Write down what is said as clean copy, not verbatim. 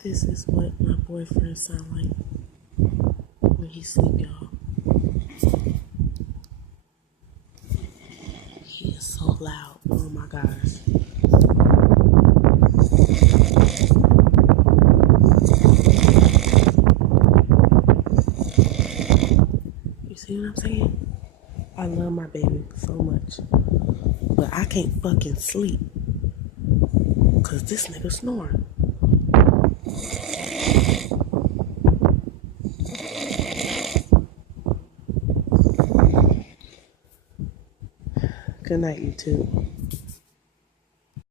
This is what my boyfriend sound like when he sleep, y'all. He is so loud. Oh my gosh. You see what I'm saying? I love my baby so much. But I can't fucking sleep. Cause this nigga snoring. Good night, you two.